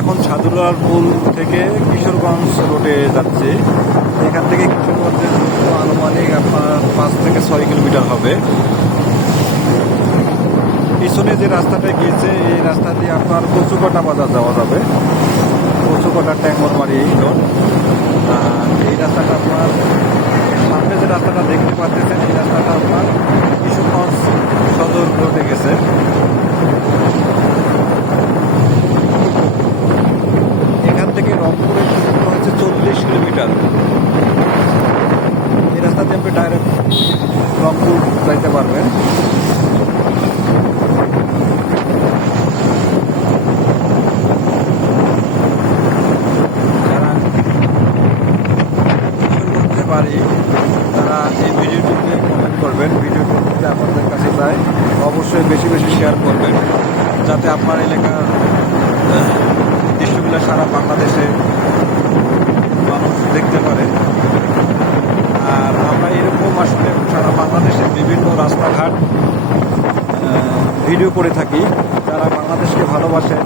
এখন সাদুলার পুল থেকে কিশোরগঞ্জ রোডে যাচ্ছি। এখান থেকে কিশোরগঞ্জের আনুমানিক আপনার পাঁচ থেকে ছয় কিলোমিটার হবে। পিছনে যে রাস্তাটা গিয়েছে, এই রাস্তা দিয়ে আপনার কচুকটা বাজার যাওয়া যাবে। কচুকটা ট্যাঙ্গরমারি রোড। এই রাস্তাটা আপনার, সামনে যে রাস্তাটা দেখতে পাচ্ছেন, এই রাস্তাটা আপনার কিশোরগঞ্জ সদর রোডে গেছে এখান থেকে রংপুরের দূরত্ব হচ্ছে চল্লিশ কিলোমিটার এই রাস্তা দিয়ে আপনি ডাইরেক্ট রংপুর যাইতে পারবেন। কিশোরগঞ্জে তারা করবেন। ভিডিওটি যদি আপনাদের কাছে অবশ্যই বেশি বেশি শেয়ার করবেন, যাতে আপনার এলাকার দৃশ্যগুলো সারা বাংলাদেশে মানুষ দেখতে পারে। আর আমরা এরকম আসলে সারা বাংলাদেশের বিভিন্ন রাস্তাঘাট ভিডিও করে থাকি। যারা বাংলাদেশকে ভালোবাসে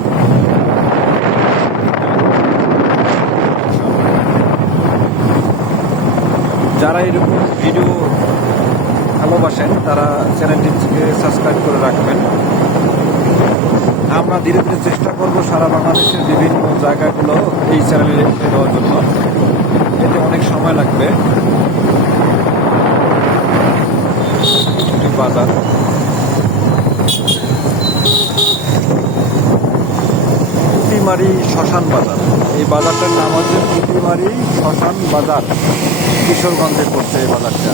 যারা এরকম ভিডিও ভালোবাসেন, তারা চ্যানেলটিকে সাবস্ক্রাইব করে রাখবেন। আমরা ধীরে ধীরে চেষ্টা করব সারা বাংলাদেশের বিভিন্ন জায়গাগুলো এই চ্যানেলে দেওয়ার জন্য। এতে অনেক সময় লাগবে। বাজার। পুঁটিমারি শ্মশান বাজার। এই বাজারটার নাম হচ্ছে পুঁটিমারি শ্মশান বাজার। কিশোরগঞ্জে পড়ছে এই বাজারটা।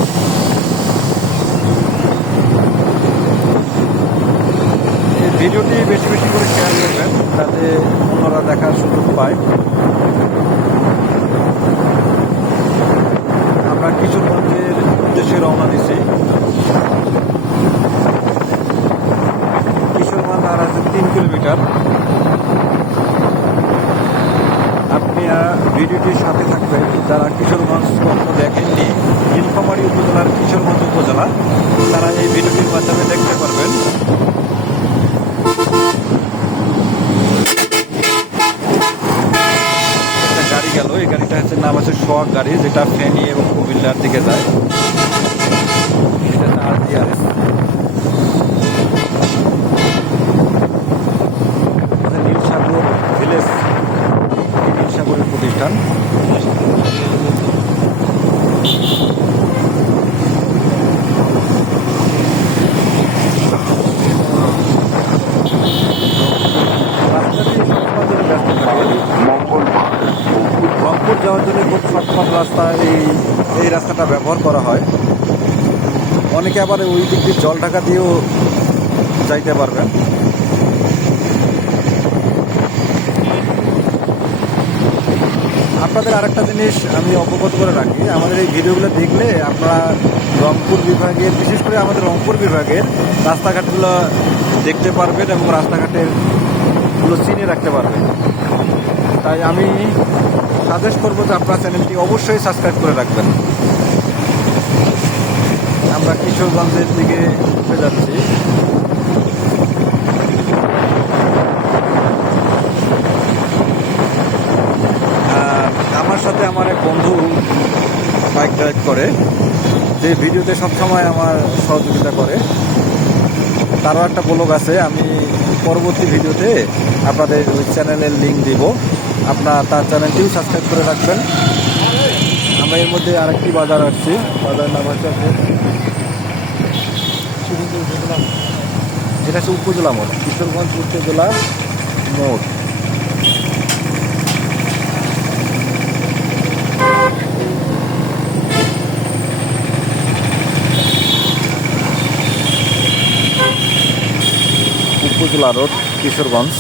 এই ভিডিওটি বেশি বেশি করে শেয়ার করবেন, যাতে অন্যরা দেখার সুযোগ পায় আমরা কিশোরগঞ্জের উদ্দেশ্যে রওনা দিছি কিশোরগঞ্জ আর আছে তিন কিলোমিটার আপনি আহ, ভিডিওটির সাথে থাকবেন যারা কিশোরগঞ্জ কখনো দেখেননি, নীলফামারী উপজেলার কিশোরগঞ্জ উপজেলা, তারা এই ভিডিওটির মাধ্যমে দেখতে পারবেন। গাড়ি গেল, এই গাড়িটা হচ্ছে নাম আছে সোয়াগ গাড়ি, যেটা ফেনী এবং কুমিল্লার দিকে যায় এটা আর ডিআরএস নীলসাগর ভিলেজ নীলসাগরের প্রতিষ্ঠান। রংপুর যাওয়ার জন্য খুব শর্টকাট রাস্তা এই এই রাস্তাটা ব্যবহার করা হয়। অনেকে আবার ওই দিক দিয়ে জল ঢাকা দিয়েও যাইতে পারবেন। আপনাদের আরেকটা জিনিস আমি অবগত করে রাখি। আমাদের এই ভিডিওগুলো দেখলে আপনারা রংপুর বিভাগের, বিশেষ করে আমাদের রংপুর বিভাগের রাস্তাঘাটগুলো দেখতে পারবেন এবং রাস্তাঘাটেরগুলো চিনে রাখতে পারবেন। তাই আমি সাজেস্ট করব যে আপনার চ্যানেলটি অবশ্যই সাবস্ক্রাইব করে রাখবেন। আমরা কিশোরগঞ্জের দিকে উঠে যাচ্ছি আর আমার সাথে আমার এক বন্ধু বাইক ড্রাইভ করে, যে ভিডিওতে সবসময় আমার সহযোগিতা করে। তারও একটা ব্লগ আছে, আমি পরবর্তী ভিডিওতে আপনাদের ওই চ্যানেলের লিঙ্ক দিব। আপনার, তার চ্যানেলটিও সাবস্ক্রাইব করে রাখবেন। আমরা এর মধ্যে আরেকটি বাজার আসছি, বাজারের নাম হচ্ছে এটা হচ্ছে উপজেলা মোড়, কিশোরগঞ্জ উপজেলা মোড়। উপজেলা রোড, কিশোরগঞ্জ।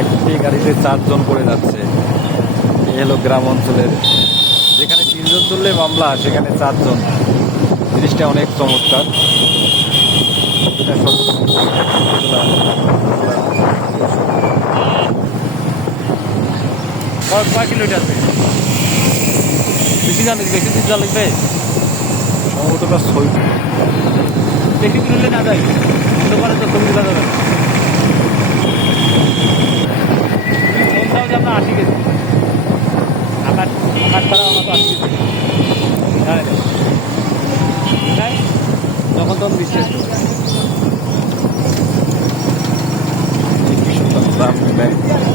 একটি গাড়িতে চারজন করে যাচ্ছে। এই হলো গ্রাম অঞ্চলের। যেখানে তিনজন চললে মামলা, সেখানে চারজন। জিনিসটা অনেক চমৎকার। কয় কিলোমিটার বেশি জানে বেশি দিন জল লাগবে সম্ভবত প্লাস ছয় বেশি কিনলে না যায় দোকানে তো ছবি তোলা যাবে যে আমরা আশি কেজি। papo, né?